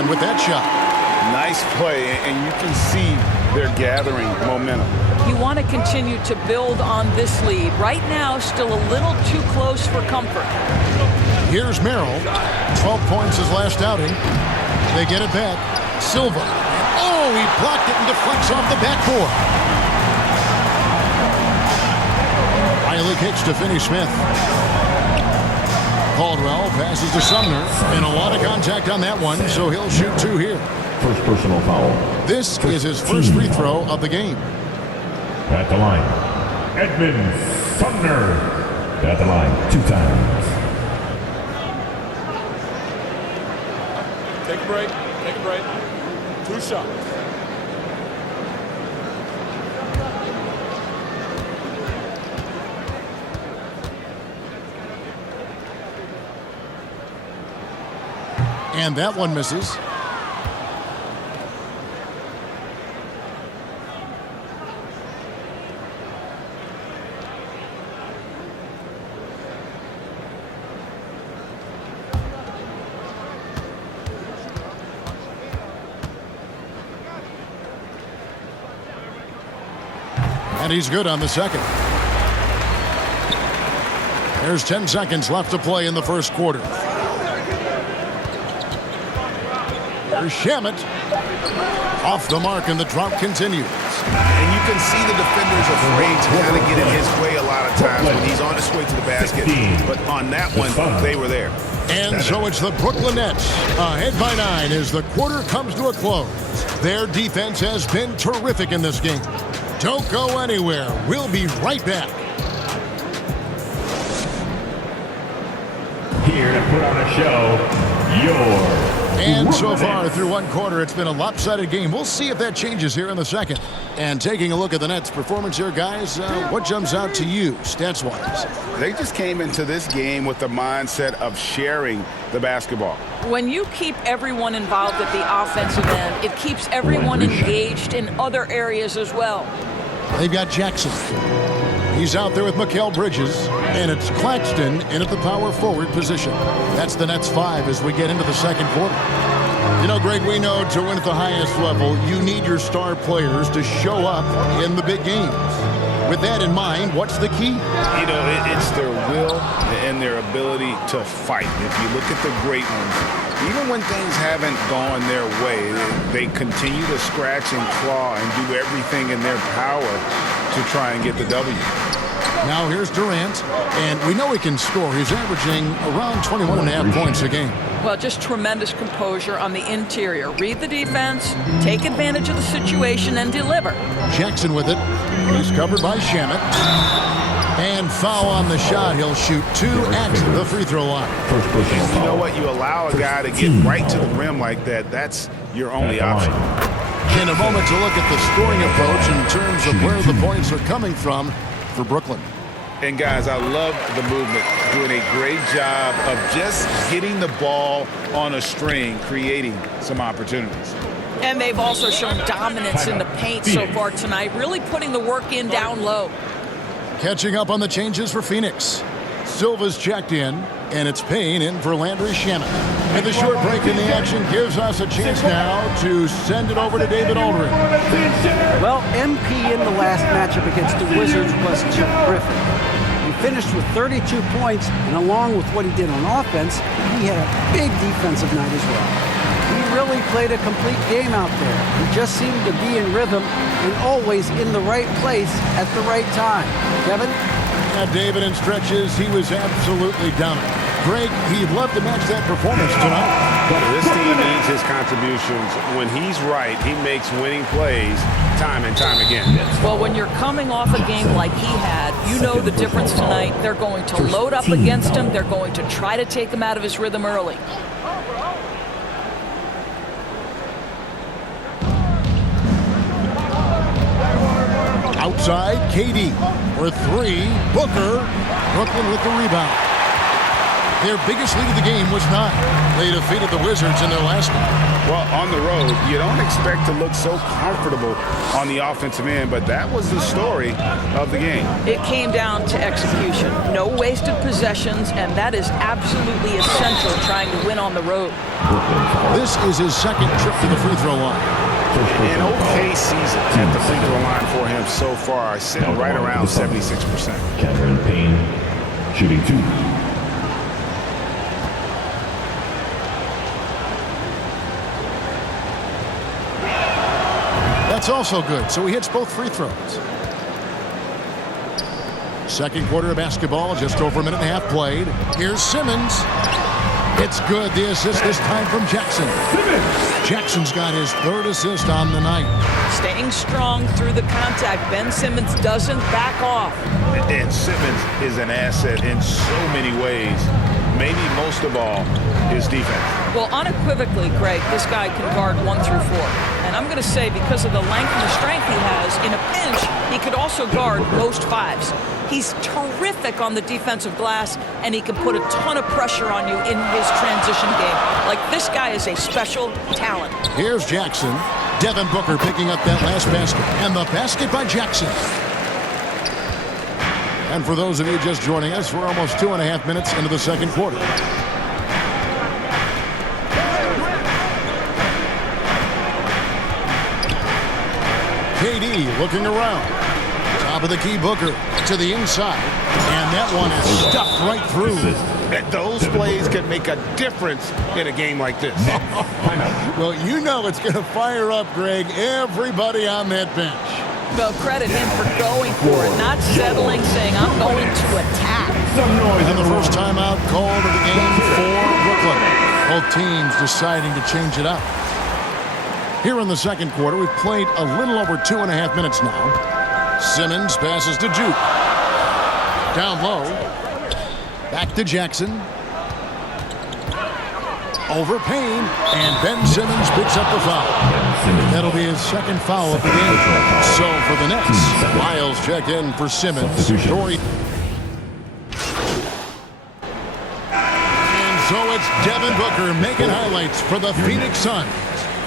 run with that shot. Nice play, and you can see they're gathering momentum. You want to continue to build on this lead. Right now, still a little too close for comfort. Here's Merrill. 12 points his last outing. They get it back. Silva. Oh, he blocked it and deflects off the backboard. Riley kicks to Finney-Smith. Caldwell passes to Sumner, and a lot of contact on that one, so he'll shoot 2 here. First personal foul. This is his first free throw of the game. At the line, Edmond Sumner. At the line, 2 times. Take a break. Take a break. 2 shots. And that one misses. And he's good on the second. There's 10 seconds left to play in the first quarter. There's Shamet. Off the mark, and the drought continues. And you can see the defenders afraid to kind of get in his way a lot of times when he's on his way to the basket. But on that one, they were there. And so it's the Brooklyn Nets ahead by 9 as the quarter comes to a close. Their defense has been terrific in this game. Don't go anywhere. We'll be right back. Here to put on a show, your And so far through one quarter, it's been a lopsided game. We'll see if that changes here in the second. And taking a look at the Nets' performance here, guys, what jumps out to you, stats-wise? They just came into this game with the mindset of sharing the basketball. When you keep everyone involved at the offensive end, it keeps everyone engaged in other areas as well. They've got Jackson. He's out there with Mikal Bridges, and it's Claxton in at the power forward position. That's the Nets 5 as we get into the second quarter. You know, Greg, we know to win at the highest level, you need your star players to show up in the big games. With that in mind, what's the key? You know, it's their will and their ability to fight. If you look at the great ones, even when things haven't gone their way, they continue to scratch and claw and do everything in their power to try and get the W. Now here's Durant, and we know he can score. He's averaging around 21.5 points a game. Well, just tremendous composure on the interior. Read the defense, take advantage of the situation, and deliver. Jackson with it. He's covered by Shamet. And foul on the shot. He'll shoot 2 at the free throw line. first personal foul. You know what? You allow a guy to get right to the rim like that, that's your only option. In a moment to look at the scoring approach in terms of where the points are coming from for Brooklyn. And guys, I love the movement, doing a great job of just getting the ball on a string, creating some opportunities. And they've also shown dominance in the paint so far tonight, really putting the work in down low. Catching up on the changes for Phoenix. Silva's checked in, and it's Payne in for Landry Shamet. And the short break in the action gives us a chance now to send it over to David Aldridge. Well, MP in the last matchup against the Wizards was terrific. He finished with 32 points, and along with what he did on offense, he had a big defensive night as well. He really played a complete game out there. He just seemed to be in rhythm and always in the right place at the right time. Kevin? Yeah, David, in stretches, he was absolutely dominant. Greg, he'd love to match that performance tonight. This team needs his contributions. When he's right, he makes winning plays time and time again. Well, when you're coming off a game like he had, you know the difference tonight. They're going to load up against him. They're going to try to take him out of his rhythm early. Outside, KD for 3. Booker. Brooklyn with the rebound. Their biggest lead of the game was 9. They defeated the Wizards in their last game. Well, on the road, you don't expect to look so comfortable on the offensive end, but that was the story of the game. It came down to execution. No wasted possessions, and that is absolutely essential trying to win on the road. This is his second trip to the free throw line. An okay season at the free throw line for him so far, sitting right around 76%. Cameron Payne, shooting 2. That's also good, so he hits both free throws. Second quarter of basketball, just over a minute and a half played. Here's Simmons. It's good. The assist this time from Jackson. Jackson's got his 3rd assist on the night. Staying strong through the contact. Ben Simmons doesn't back off. And Simmons is an asset in so many ways. Maybe most of all, his defense. Well, unequivocally, Greg, this guy can guard 1 through 4. And I'm going to say because of the length and the strength he has, in a pinch, he could also guard most 5s. He's terrific on the defensive glass, and he can put a ton of pressure on you in his transition game. Like, this guy is a special talent. Here's Jackson. Devin Booker picking up that last basket. And the basket by Jackson. And for those of you just joining us, we're almost 2.5 minutes into the second quarter. KD looking around. Top of the key, Booker to the inside. And that one is stuffed right through. Those plays can make a difference in a game like this. Well, you know it's going to fire up, Greg, everybody on that bench. Well, credit him for going for it, not settling, saying, I'm going to attack. And the first timeout called of the game for Brooklyn. Both teams deciding to change it up. Here in the second quarter, we've played a little over 2.5 minutes now. Simmons passes to Juke. Down low. Back to Jackson. Over Payne. And Ben Simmons picks up the foul. That'll be his second foul of the game. So for the Nets, Miles check in for Simmons. Dory. And so it's Devin Booker making highlights for the Phoenix Suns.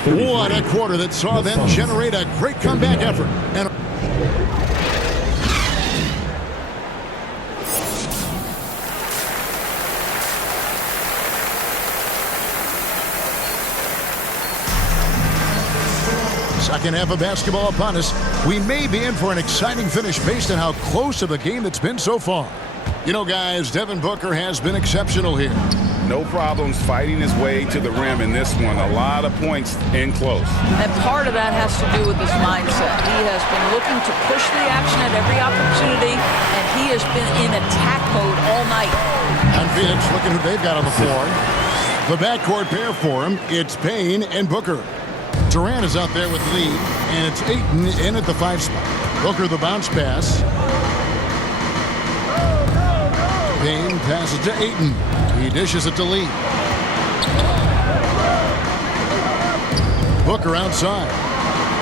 What a quarter that saw them generate a great comeback effort. And second half of basketball upon us. We may be in for an exciting finish based on how close to the game it's been so far. You know, guys, Devin Booker has been exceptional here. No problems fighting his way to the rim in this one. A lot of points in close. And part of that has to do with his mindset. He has been looking to push the action at every opportunity, and he has been in attack mode all night. And Phoenix, looking who they've got on the floor. The backcourt pair for him, it's Payne and Booker. Durant is out there with Lee, and it's Ayton in at the 5 spot. Booker the bounce pass. Payne passes to Ayton. He dishes it to Lee. Booker outside.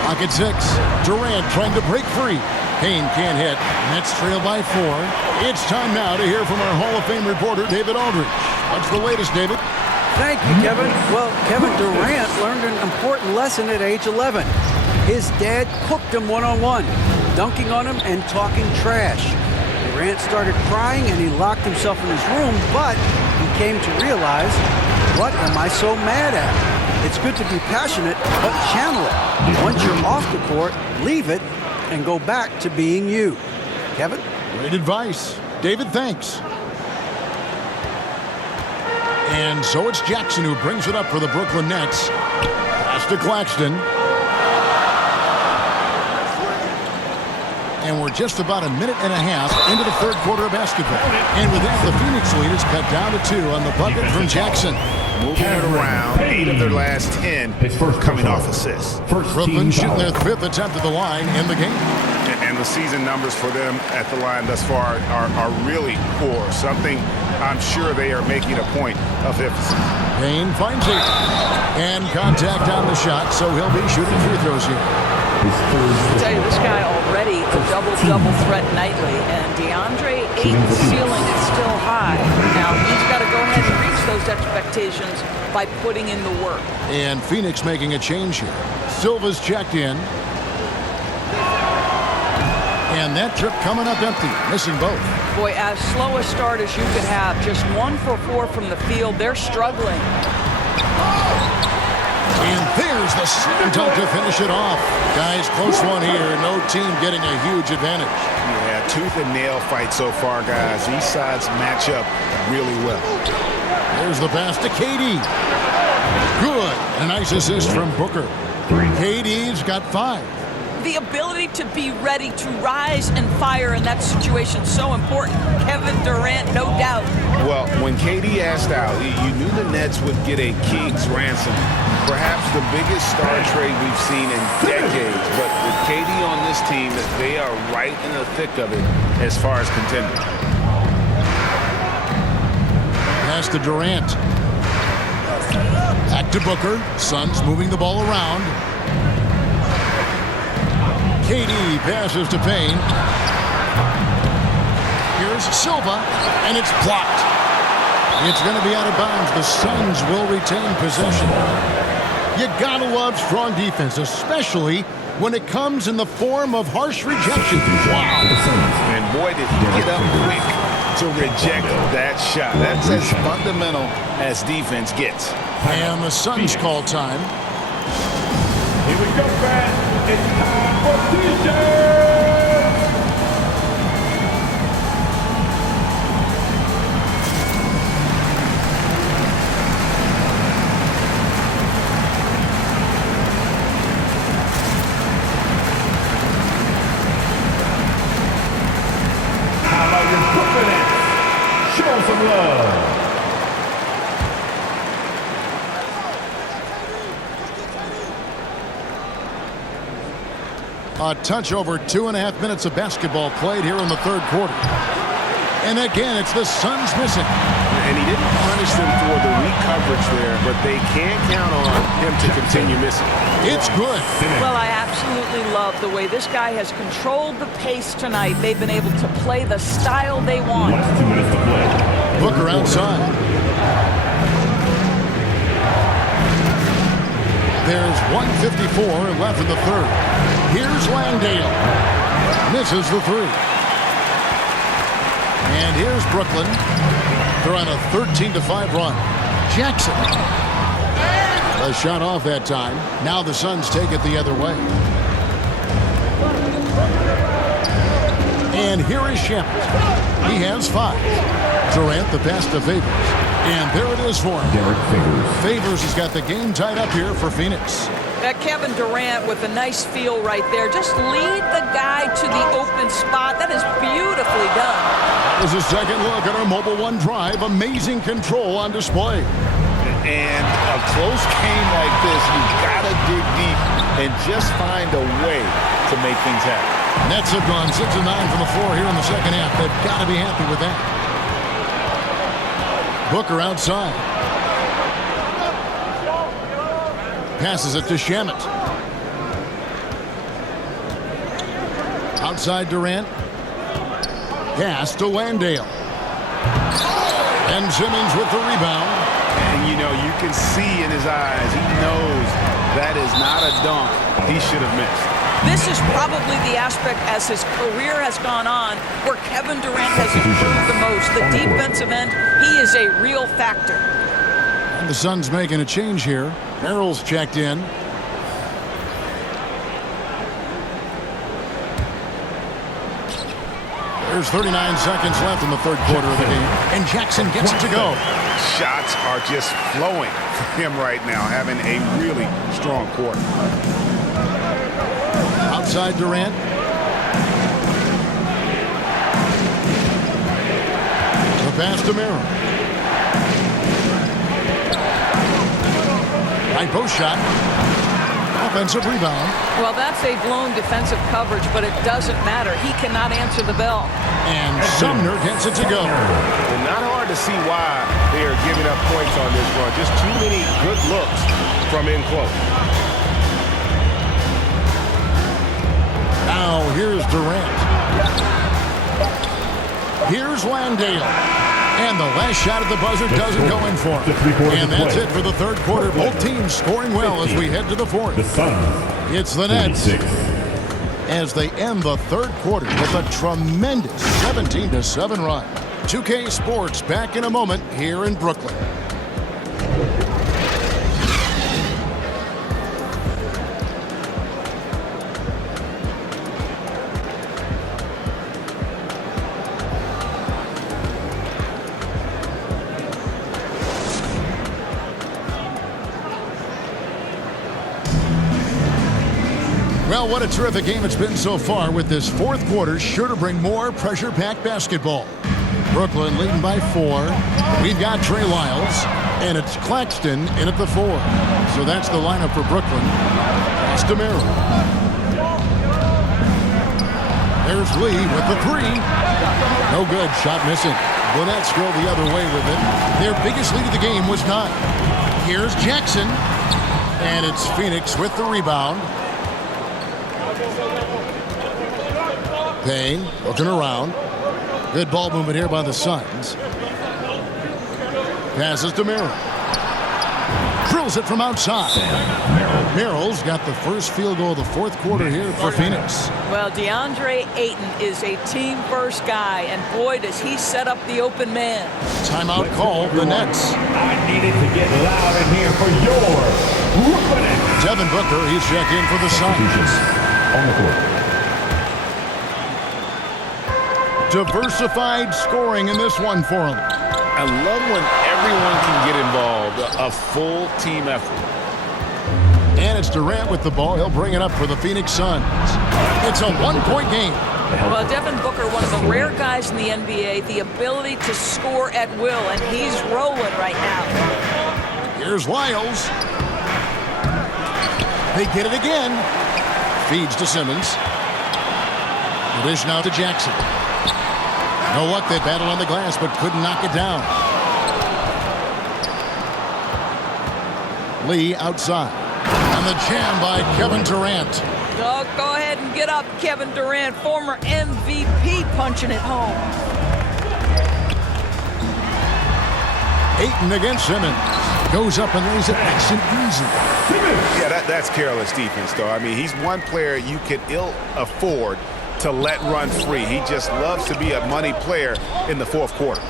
Pocket 6. Durant trying to break free. Payne can't hit. Nets trail by 4. It's time now to hear from our Hall of Fame reporter, David Aldridge. What's the latest, David? Thank you, Kevin. Well, Kevin Durant learned an important lesson at age 11. His dad cooked him one-on-one, dunking on him and talking trash. Durant started crying and he locked himself in his room, but he came to realize, what am I so mad at? It's good to be passionate, but channel it. Once you're off the court, leave it and go back to being you. Kevin? Great advice. David, thanks. And so it's Jackson who brings it up for the Brooklyn Nets. Pass to Claxton. And we're just about a minute and a half into the third quarter of basketball. And with that, the Phoenix lead is cut down to 2 on the bucket from Jackson. Moving it around, 8 of their last 10 coming off assists. Brooklyn shooting their 5th attempt at the line in the game. And the season numbers for them at the line thus far are really poor. Something I'm sure they are making a point of emphasis. Payne finds it. And contact on the shot, so he'll be shooting free throws here. I tell you, this guy already a double-double threat nightly, and DeAndre Ayton's ceiling is still high. Now, he's got to go ahead and reach those expectations by putting in the work. And Phoenix making a change here. Silva's checked in. And that trip coming up empty, missing both. Boy, as slow a start as you could have, just 1 for 4 from the field. They're struggling. And there's the slam dunk to finish it off. Guys, close one here. No team getting a huge advantage. Yeah, tooth and nail fight so far, guys. These sides match up really well. There's the pass to KD. Good. A nice assist from Booker. KD's got 5. The ability to be ready to rise and fire in that situation is so important. Kevin Durant, no doubt. Well, when KD asked out, you knew the Nets would get a king's ransom. Perhaps the biggest star trade we've seen in decades. But with KD on this team, they are right in the thick of it as far as contenders. Pass to Durant. Back to Booker. Suns moving the ball around. KD passes to Payne. Here's Silva, and it's blocked. It's going to be out of bounds. The Suns will retain possession. You gotta love strong defense, especially when it comes in the form of harsh rejection. Wow. And boy, did he get up quick to reject that shot. That's as fundamental as defense gets. And the Suns call time. Here we go, fans. It's time for T-shirts. How about your Brooklyn Nets? Show some love. A touch over 2.5 minutes of basketball played here in the third quarter. And again, it's the Suns missing. And he didn't punish them for the weak coverage there, but they can't count on him to continue missing. It's good. Well, I absolutely love the way this guy has controlled the pace tonight. They've been able to play the style they want. Last 2 minutes to play. Booker outside. There's 1:54 left in the third. Here's Landale. Misses the 3. And here's Brooklyn. They're on a 13-5 run. Jackson. A shot off that time. Now the Suns take it the other way. And here is Shepard. He has 5. Durant the pass to Favors. And there it is for him. Derek Favors. Favors has got the game tied up here for Phoenix. That Kevin Durant with a nice feel right there. Just lead the guy to the open spot. That is beautifully done. That was a second look at our Mobile One drive. Amazing control on display. And a close game like this, you've got to dig deep and just find a way to make things happen. Nets have gone 6 of 9 from the floor here in the second half. They've got to be happy with that. Booker outside. Passes it to Shamet. Outside Durant. Pass to Landale. And Simmons with the rebound. And, you know, you can see in his eyes, he knows that is not a dunk he should have missed. This is probably the aspect as his career has gone on where Kevin Durant has improved the most. The defensive end, he is a real factor. And the Suns making a change here. Merrill's checked in. There's 39 seconds left in the third quarter of the game. And Jackson gets it to go. Shots are just flowing for him right now, having a really strong quarter. Outside Durant. The pass to Merrill. Right post shot. Offensive rebound. Well, that's a blown defensive coverage, but it doesn't matter. He cannot answer the bell. And Sumner gets it to go. And not hard to see why they are giving up points on this run. Just too many good looks from in close. Now here's Durant. Here's Landale. And the last shot at the buzzer doesn't go in for him. And that's it for the third quarter. Both teams scoring well as we head to the fourth. The Suns. It's the Nets 46. as they end the third quarter with a tremendous 17-7 run. 2K Sports back in a moment here in Brooklyn. Well, what a terrific game it's been so far, with this fourth quarter sure to bring more pressure-packed basketball. Brooklyn leading by 4. We've got Trey Lyles, and it's Claxton in at the 4. So that's the lineup for Brooklyn. It's DeMiro. There's Lee with the 3. No good, shot missing. The Nets go the other way with it. Their biggest lead of the game was 9. Here's Jackson, and it's Phoenix with the rebound. Payne looking around. Good ball movement here by the Suns. Passes to Merrill. Drills it from outside. Merrill's got the first field goal of the fourth quarter here for Phoenix. Well, DeAndre Ayton is a team-first guy, and boy, does he set up the open man. Timeout call, the Nets. I needed to get loud in here for your Brooklyn Nets. Devin Booker, he's checked in for the Suns. On the court. Diversified scoring in this one for him. I love when everyone can get involved, a full team effort. And it's Durant with the ball. He'll bring it up for the Phoenix Suns. It's a one-point game. Well, Devin Booker, one of the rare guys in the NBA, the ability to score at will, and he's rolling right now. Here's Lyles. They get it again. Feeds to Simmons. The dish now to Jackson. No luck, they battled on the glass, but couldn't knock it down. Lee outside. And the jam by Kevin Durant. Oh, go ahead and get up, Kevin Durant, former MVP, punching it home. Ayton against Simmons. Goes up and lays it nice and easy. Yeah, that's careless defense, though. I mean, he's one player you could ill afford to let run free. He just loves to be a money player in the fourth quarter.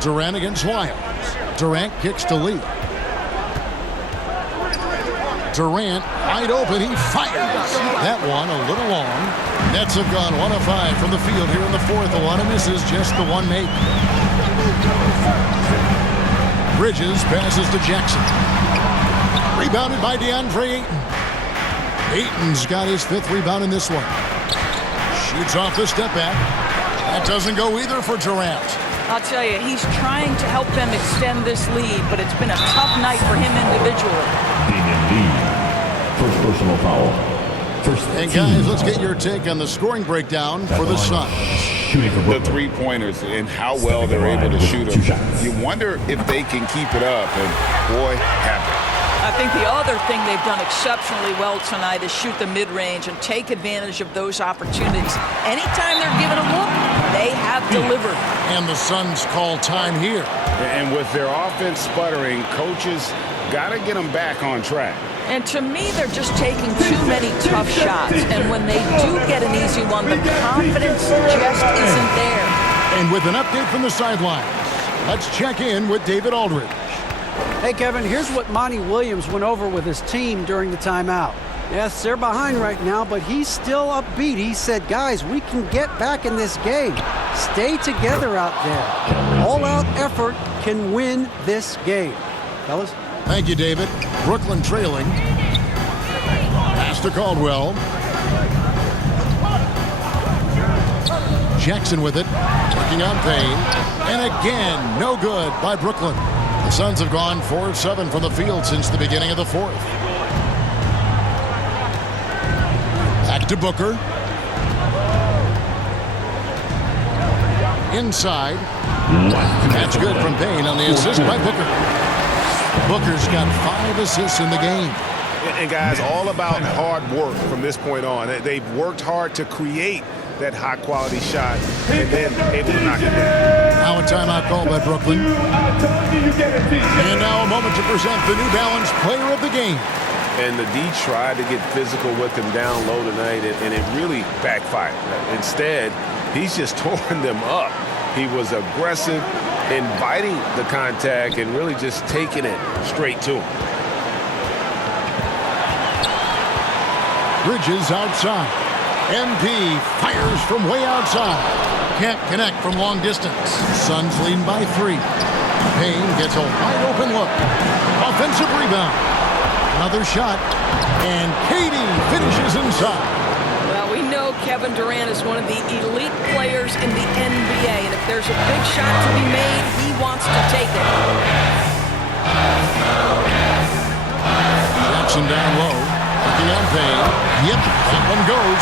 Durant against Lyles. Durant kicks to Lee. Durant wide open. He fires. That one a little long. Nets have gone 1 of 5 from the field here in the fourth. A lot of misses, just the one make. Bridges passes to Jackson. Rebounded by DeAndre Ayton. Ayton's got his 5th rebound in this one. Shoots off the step back. That doesn't go either for Durant. I'll tell you, he's trying to help them extend this lead, but it's been a tough night for him individually. Damian Lee. First personal foul. First And guys, let's get your take on the scoring breakdown for the Suns. Shooting for The Brooklyn. three-pointers and how well they're able to shoot them. You wonder if they can keep it up, and boy, have they. I think the other thing they've done exceptionally well tonight is shoot the mid-range and take advantage of those opportunities. Anytime they're given a look, they have delivered. And the Suns call time here. And with their offense sputtering, coaches got to get them back on track. And to me, they're just taking too many tough shots. And when they do get an easy one, the confidence just isn't there. And with an update from the sidelines, let's check in with David Aldridge. Hey, Kevin, here's what Monty Williams went over with his team during the timeout. Yes, they're behind right now, but he's still upbeat. He said, guys, we can get back in this game. Stay together out there. All-out effort can win this game. Fellas? Thank you, David. Brooklyn trailing. Pass to Caldwell. Jackson with it. Working on Payne. And again, no good by Brooklyn. The Suns have gone 4 of 7 from the field since the beginning of the fourth. Back to Booker. Inside. That's good from Payne on the assist by Booker. Booker's got 5 assists in the game. And guys, all about hard work from this point on. They've worked hard to create that high-quality shot and then able to knock it down. Now a timeout call by Brooklyn. And now a moment to present the New Balance Player of the Game. And the D tried to get physical with him down low tonight, and it really backfired. Instead, he's just torn them up. He was aggressive, inviting the contact, and really just taking it straight to him. Bridges outside. MP fires from way outside. Can't connect from long distance. Suns leading by 3. Payne gets a wide open look. Offensive rebound. Another shot. And Katie finishes inside. Well, we know Kevin Durant is one of the elite players in the NBA, and if there's a big shot to be made, he wants to take it. Jackson down low. Looking on Payne. Yep, that one goes.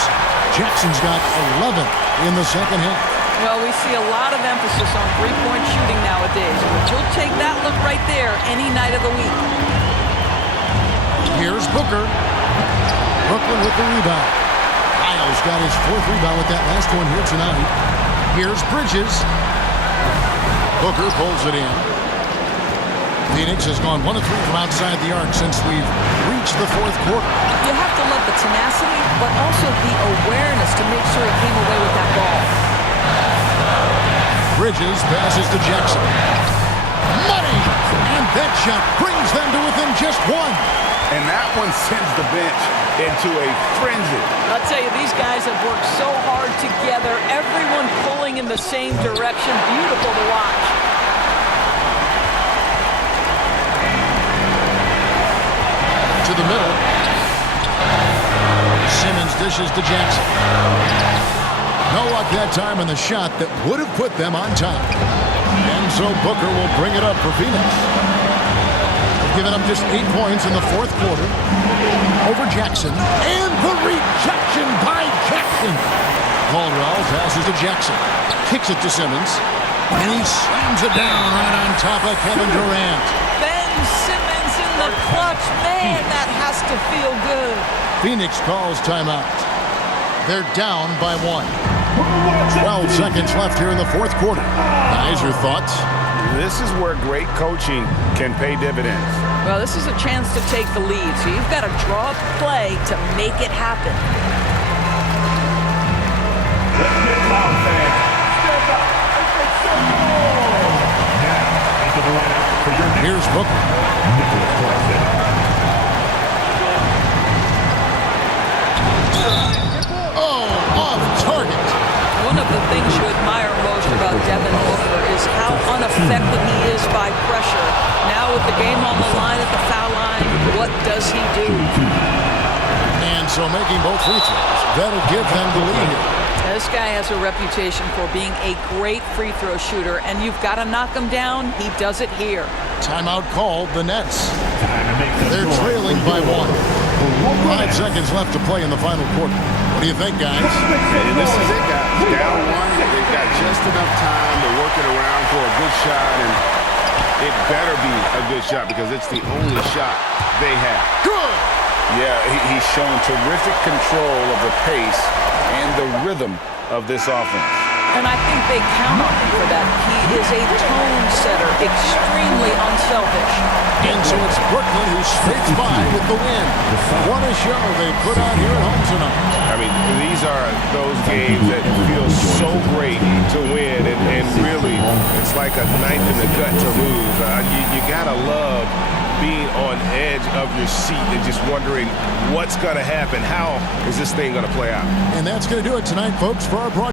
Jackson's got 11 in the second half. Well, we see a lot of emphasis on three-point shooting nowadays, but you'll take that look right there any night of the week. Here's Booker. Brooklyn with the rebound. Isles got his 4th rebound with that last one here tonight. Here's Bridges. Booker pulls it in. Phoenix has gone 1 of 3 from outside the arc since we've reached the 4th quarter. You have to love the tenacity, but also the awareness to make sure he came away with that ball. Bridges passes to Jackson. Money! And that shot brings them to within just 1. And that one sends the bench into a frenzy. I'll tell you, these guys have worked so hard together, everyone pulling in the same direction. Beautiful to watch. To the middle. Simmons dishes to Jackson. No luck that time on the shot that would have put them on top. And so Booker will bring it up for Phoenix. They've given up just 8 points in the 4th quarter over Jackson. And the rejection by Jackson. Caldwell passes to Jackson. Kicks it to Simmons. And he slams it down right on top of Kevin Durant. Ben Simmons in the clutch. Man, that has to feel good. Phoenix calls timeout. They're down by 1. 12 seconds left here in the 4th quarter. Guys, your thoughts? This is where great coaching can pay dividends. Well, this is a chance to take the lead, so you've got to draw up play to make it happen. Let's get loud, fans. Step up and make some noise. Now, into the lineup for your next. Here's Booker. Nicholas Claxton. Oh, off target. One of the things you admire most about Devin Booker is how unaffected he is by pressure. Now with the game on the line at the foul line, what does he do? And so making both free throws. That'll give them the lead here. This guy has a reputation for being a great free throw shooter, and you've got to knock him down. He does it here. Timeout called the Nets. Time to make some They're noise. trailing by 1. 5 seconds left to play in the final quarter. What do you think, guys? And this is it, guys. Down 1. They've got just enough time to work it around for a good shot, and it better be a good shot because it's the only shot they have. Good! Yeah, he's shown terrific control of the pace and the rhythm of this offense. And I think they count on him for that. He is a tone setter, extremely unselfish. And so it's Brooklyn who scrapes by with the win. What a show they put on here at home tonight. I mean, these are those games that feel so great to win, and really, it's like a knife in the gut to lose. You gotta love being on edge of your seat and just wondering what's gonna happen. How is this thing gonna play out? And that's going to do it tonight, folks, for our broadcast.